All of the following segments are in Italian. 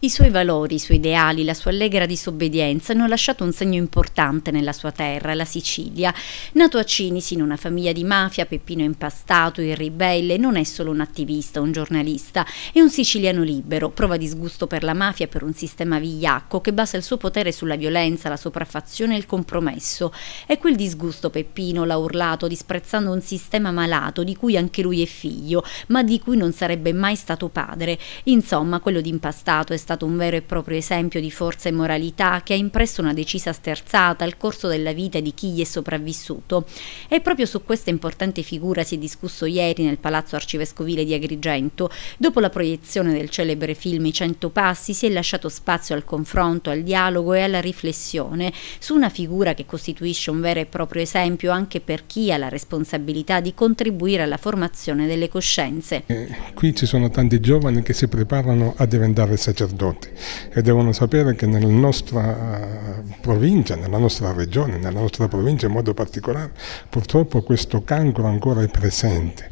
I suoi valori, i suoi ideali, la sua allegra disobbedienza hanno lasciato un segno importante nella sua terra, la Sicilia. Nato a Cinisi in una famiglia di mafia, Peppino Impastato, il ribelle, non è solo un attivista, un giornalista, è un siciliano libero, prova disgusto per la mafia e per un sistema vigliacco che basa il suo potere sulla violenza, la sopraffazione e il compromesso. E quel disgusto Peppino l'ha urlato disprezzando un sistema malato di cui anche lui è figlio, ma di cui non sarebbe mai stato padre. Insomma, quello di Impastato è stato un vero e proprio esempio di forza e moralità che ha impresso una decisa sterzata al corso della vita di chi gli è sopravvissuto. E proprio su questa importante figura si è discusso ieri nel Palazzo Arcivescovile di Agrigento. Dopo la proiezione del celebre film I 100 passi si è lasciato spazio al confronto, al dialogo e alla riflessione su una figura che costituisce un vero e proprio esempio anche per chi ha la responsabilità di contribuire alla formazione delle coscienze. Qui ci sono tanti giovani che si preparano a diventare sacerdoti e devono sapere che nella nostra provincia, nella nostra regione, nella nostra provincia in modo particolare, purtroppo questo cancro ancora è presente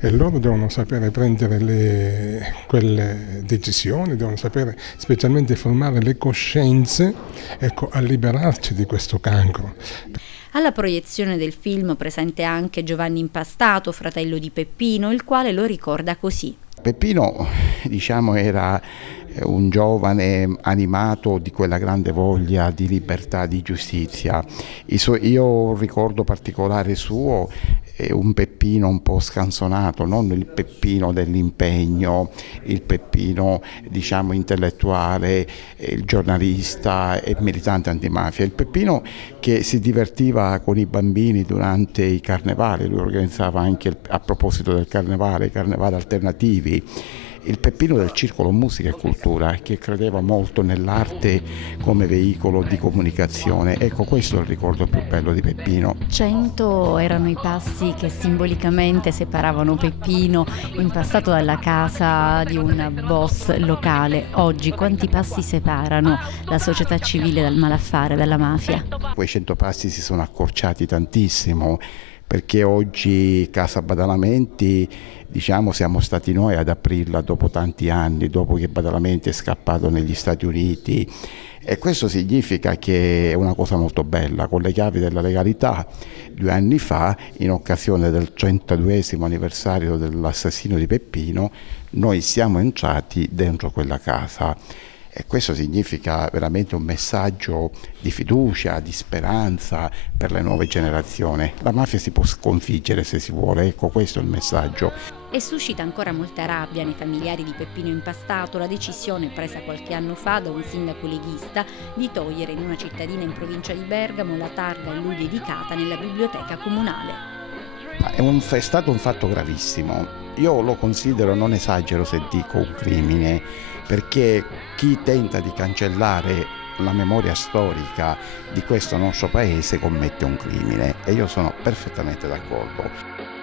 e loro devono sapere prendere quelle decisioni, devono sapere specialmente formare le coscienze, ecco, a liberarci di questo cancro. Alla proiezione del film presente anche Giovanni Impastato, fratello di Peppino, il quale lo ricorda così. Peppino, era un giovane animato di quella grande voglia di libertà, di giustizia. Io ho un ricordo particolare suo, un Peppino un po' scanzonato, non il Peppino dell'impegno, il Peppino intellettuale, il giornalista e militante antimafia, il Peppino che si divertiva con i bambini durante i carnevali. Lui organizzava anche, a proposito del carnevale, i carnevali alternativi. Il Peppino del circolo musica e cultura, che credeva molto nell'arte come veicolo di comunicazione. Ecco, questo è il ricordo più bello di Peppino. 100 erano i passi che simbolicamente separavano Peppino Impastato dalla casa di un boss locale. Oggi quanti passi separano la società civile dal malaffare, dalla mafia? Quei 100 passi si sono accorciati tantissimo, perché oggi Casa Badalamenti, siamo stati noi ad aprirla dopo tanti anni, dopo che Badalamenti è scappato negli Stati Uniti, e questo significa che è una cosa molto bella. Con le chiavi della legalità, 2 anni fa, in occasione del 102esimo anniversario dell'assassinio di Peppino, noi siamo entrati dentro quella casa. E questo significa veramente un messaggio di fiducia, di speranza per le nuove generazioni. La mafia si può sconfiggere se si vuole, ecco, questo è il messaggio. E suscita ancora molta rabbia nei familiari di Peppino Impastato la decisione presa qualche anno fa da un sindaco leghista di togliere in una cittadina in provincia di Bergamo la targa a lui dedicata nella biblioteca comunale. È stato un fatto gravissimo. Io lo considero, non esagero se dico, un crimine, perché chi tenta di cancellare la memoria storica di questo nostro paese commette un crimine, e io sono perfettamente d'accordo.